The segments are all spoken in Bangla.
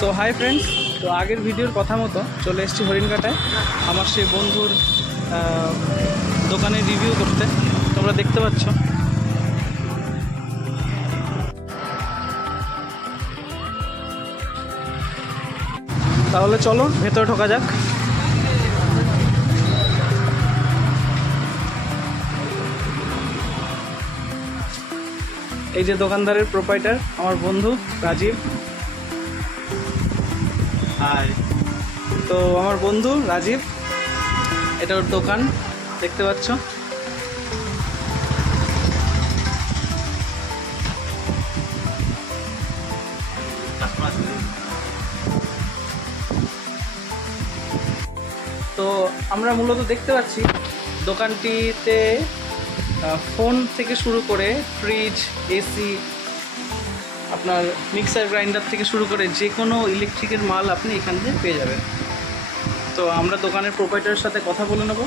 সো হাই ফ্রেন্ডস, তো আগের ভিডিওর কথা মতো চলে এসেছি হরিণঘাটায় আমার সেই বন্ধুর দোকানে রিভিউ করতে। তোমরা দেখতে পাচ্ছ তাহলে চলো ভেতরে ঢোকা যাক। এই যে দোকানদারের প্রোপাইটার আমার বন্ধু রাজীব। হাই। তো আমার বন্ধু রাজীব, এটা ওর দোকান দেখতে পাচ্ছ। তো আমরা মূলত দেখতে পাচ্ছি দোকানটিতে ফোন থেকে শুরু করে ফ্রিজ, এসি, আপনার মিক্সার গ্রাইন্ডার থেকে শুরু করে যে কোনো ইলেকট্রিকের মাল আপনি এখান থেকে পেয়ে যাবেন। তো আমরা দোকানের প্রোপাইটারের সাথে কথা বলে নেব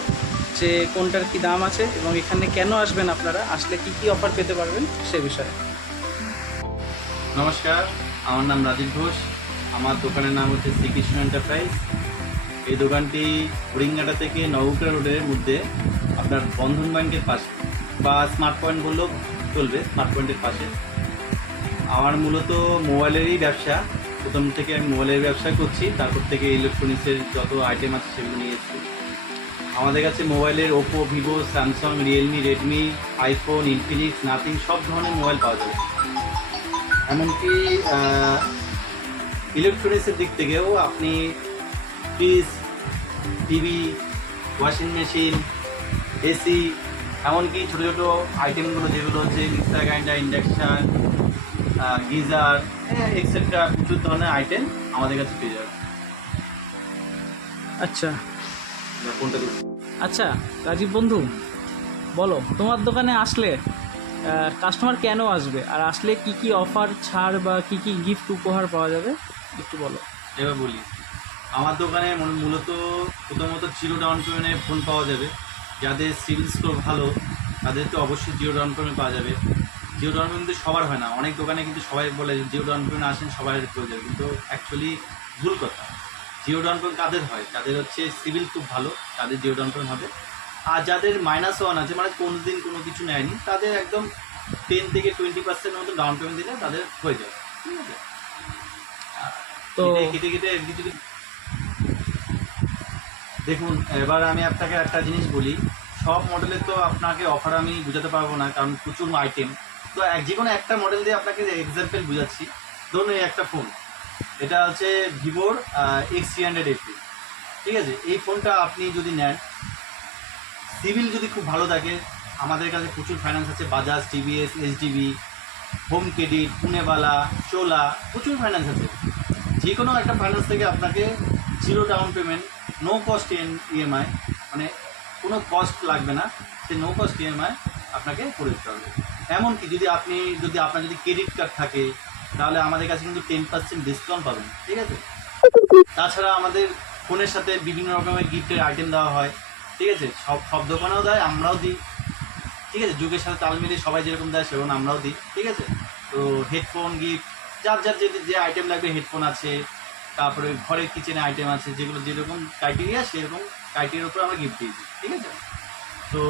যে কোনটার কি দাম আছে এবং এখানে কেন আসবেন, আপনারা আসলে কি কি অফার পেতে পারবেন সে বিষয়ে। নমস্কার, আমার নাম রাজীব ঘোষ। আমার দোকানের নাম হচ্ছে শ্রীকৃষ্ণ এন্টারপ্রাইজ। এই দোকানটি হরিণঘাটা থেকে নবগ্রাম রোডের মধ্যে আপনার বন্ধন ব্যাংকের পাশে বা স্মার্ট পয়েন্ট বললেও চলবে, স্মার্ট পয়েন্টের পাশে। আমার মূলত মোবাইলেরই ব্যবসা, প্রথম থেকে আমি মোবাইলের ব্যবসা করছি, তারপর থেকে ইলেকট্রনিক্সের যত আইটেম আছে সেগুলো নিয়ে এসেছি। আমাদের কাছে মোবাইলের Oppo, Vivo, Samsung, Realme, Redmi, iPhone, Infinix, nothing সব ধরনের মোবাইল পাওয়া যাবে। এমনকি ইলেকট্রনিক্সের দিক থেকেও আপনি fridge, TV, washing machine, AC, এমনকি ছোটো ছোটো আইটেমগুলো যেগুলো হচ্ছে mixer grinder, induction, geyser, etcetera প্রচুর ধরনের আইটেম আমাদের কাছে পেয়ে যাবে। আচ্ছা কোনটা আচ্ছা রাজীব বন্ধু, বলো তোমার দোকানে আসলে কাস্টমার কেন আসবে, আর আসলে কি কি অফার, ছাড় বা কি কি গিফট উপহার পাওয়া যাবে একটু বলো। এবার বলি, আমার দোকানে মূলত প্রথমত জিরো ডাউন পেমেন্টে ফোন পাওয়া যাবে। যাদের সিভিল স্কোর ভালো তাদের তো অবশ্যই জিরো ডাউন পেমেন্ট পাওয়া যাবে। জিরো ডাউন পেমেন্ট কিন্তু সবার হয় না, অনেক দোকানে কিন্তু সবাই বলে জিরো ডাউন পেমেন্ট আসেন সবাই হয়ে যাবে, কিন্তু অ্যাকচুয়ালি ভুল কথা। জিরো ডাউন পেমেন্ট কাদের হয়? যাদের হচ্ছে সিভিল খুব ভালো তাদের জিরো ডাউন পেমেন্ট হবে। আর যাদের -1 আছে, মানে কোনো দিন কোনো কিছু নেয়নি, তাদের একদম 10 থেকে 20% মতো ডাউন পেমেন্ট দিলে তাদের হয়ে যাবে। ঠিক আছে, তো কেটে কেটে কিছু দেখুন। এবার আমি আপনাকে একটা জিনিস বলি, সব মডেলের তো আপনাকে অফার আমি বোঝাতে পারবো না, কারণ প্রচুর আইটেম। তো যে কোনো একটা মডেল দিয়ে আপনাকে এক্সাম্পল বোঝাচ্ছি। ধরুন এই একটা ফোন, এটা হচ্ছে ভিভোর X300 FE। ঠিক আছে, এই ফোনটা আপনি যদি নেন, সিভিল যদি খুব ভালো থাকে, আমাদের কাছে প্রচুর ফাইন্যান্স আছে, Bajaj, TVS, HDB, home credit, Poonawalla, Chola, প্রচুর ফাইন্যান্স আছে। যে কোনো একটা ফাইন্যান্স থেকে আপনাকে zero down payment, no cost EMI, মানে কোনো কস্ট লাগবে না, সে নো কস্ট ইএমআই আপনাকে করে দিতে হবে। এমনকি আপনার যদি ক্রেডিট কার্ড থাকে, তাহলে আমাদের কাছে কিন্তু 10% ডিসকাউন্ট পাবেন। ঠিক আছে, তাছাড়া আমাদের ফোনের সাথে বিভিন্ন রকমের গিফটের আইটেম দেওয়া হয়। ঠিক আছে, সব দোকানেও দেয়, আমরাও দিই। ঠিক আছে, যুগের সাথে তাল মিলিয়ে সবাই যেরকম দেয় সেরকম আমরাও দিই। ঠিক আছে, তো হেডফোন গিফট, যার যে আইটেম লাগবে, হেডফোন আছে, তারপরে ঘরের কিচেনে আইটেম আছে, যেগুলো যেরকম ক্রাইটেরিয়া সেরকম ক্রাইটেরিয়ার উপর আমরা গিফট দিয়েছি। ঠিক আছে, তো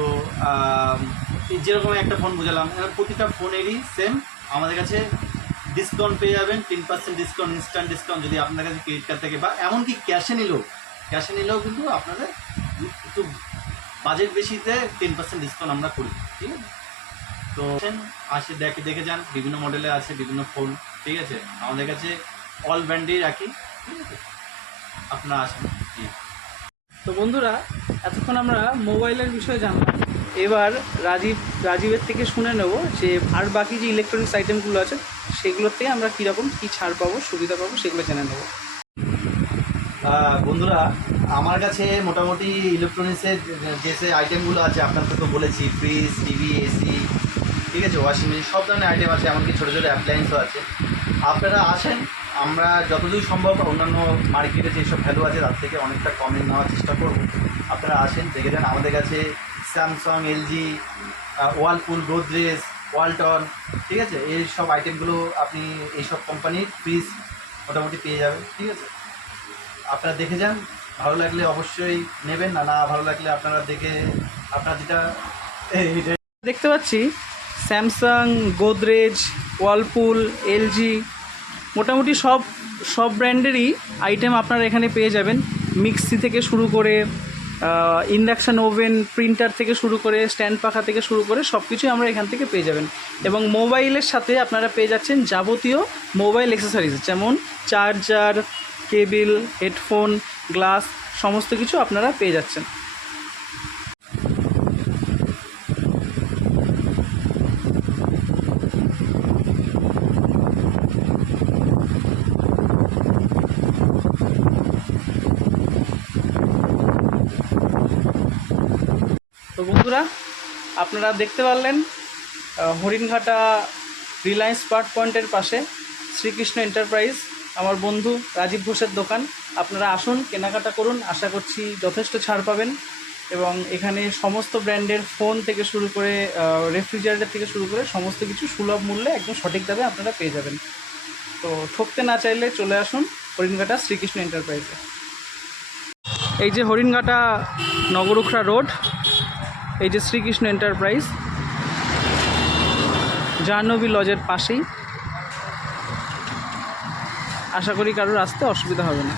যেরকম একটা ফোন বুঝালাম, প্রতিটা ফোনেরই সেম আমাদের কাছে ডিসকাউন্ট পেয়ে যাবেন। 10% ডিসকাউন্ট, ইনস্ট্যান্ট ডিসকাউন্ট যদি আপনার কাছে ক্রেডিট কার্ড থাকে, বা এমনকি ক্যাশে নিলেও কিন্তু আপনাদের একটু বাজেট বেশিতে 10% ডিসকাউন্ট আমরা করি। ঠিক আছে, তো আসে দেখে যান, বিভিন্ন মডেলে আছে বিভিন্ন ফোন। ঠিক আছে, আমাদের কাছে অল ব্র্যান্ডেই রাখি। ঠিক আছে, আপনারা আসেন। তো বন্ধুরা, এতক্ষণ আমরা মোবাইলের বিষয়ে জানলাম, এবার রাজীবের থেকে শুনে নেব যে আর বাকি যে ইলেকট্রনিক্স আইটেমগুলো আছে সেগুলোতে আমরা কীরকম কী ছাড় পাবো, সুবিধা পাবো, সেগুলো জেনে নেব। বন্ধুরা, আমার কাছে মোটামুটি ইলেকট্রনিক্সের যে আইটেমগুলো আছে আপনাকে তো বলেছি, ফ্রিজ, টিভি, এসি, ঠিক আছে, ওয়াশিং মেশিন, সব ধরনের আইটেম আছে, এমনকি ছোটো ছোটো অ্যাপ্লায়েন্সও আছে। আপনারা আসেন, আমরা যতদূর সম্ভব অন্যান্য মার্কেটে যেসব ভ্যালু আছে তার থেকে অনেকটা কমে নেওয়ার চেষ্টা করব। আপনারা আসেন, দেখে যান। আমাদের কাছে স্যামসাং, এলজি, ওয়ালপুল, গোদরেজ, ওয়ালটন, ঠিক আছে, এই সব আইটেমগুলো আপনি এইসব কোম্পানির ফ্রিজ মোটামুটি পেয়ে যাবেন, ঠিক আছে। আপনারা দেখে যান, ভালো লাগলে অবশ্যই নেবেন, না না ভালো লাগলে আপনারা দেখে আপনার যেটা দেখতে পাচ্ছি স্যামসাং, গোদরেজ, ওয়ালপুল, এলজি, মোটামুটি সব ব্র্যান্ডেরই আইটেম আপনারা এখানে পেয়ে যাবেন। মিক্সি থেকে শুরু করে ইন্ডাকশান ওভেন, প্রিন্টার থেকে শুরু করে স্ট্যান্ড পাখা থেকে শুরু করে সব কিছুই আমরা এখান থেকে পেয়ে যাবেন। এবং মোবাইলের সাথে আপনারা পেয়ে যাচ্ছেন যাবতীয় মোবাইল অ্যাক্সেসরিজ, যেমন চার্জার, কেবিল, হেডফোন, গ্লাস, সমস্ত কিছু আপনারা পেয়ে যাচ্ছেন। তো বন্ধুরা, আপনারা দেখতে পারলেন হরিণঘাটা রিলায়েন্স স্মার্ট পয়েন্টের পাশে শ্রীকৃষ্ণ এন্টারপ্রাইজ, আমার বন্ধু রাজীব ঘোষের দোকান। আপনারা আসুন, কেনাকাটা করুন, আশা করছি যথেষ্ট ছাড় পাবেন। এবং এখানে সমস্ত ব্র্যান্ডের ফোন থেকে শুরু করে রেফ্রিজারেটর থেকে শুরু করে সমস্ত কিছু সুলভ মূল্যে একদম সঠিক দামে আপনারা পেয়ে যাবেন। তো ঠকতে না চাইলে চলে আসুন হরিণঘাটা শ্রীকৃষ্ণ এন্টারপ্রাইজে। এই যে হরিণঘাটা নগরুখরা রোড, এই যে শ্রীকৃষ্ণ এন্টারপ্রাইজ, জাহ্নবী লজের পাশেই। আশা করি কারোর আসতে অসুবিধা হবে না।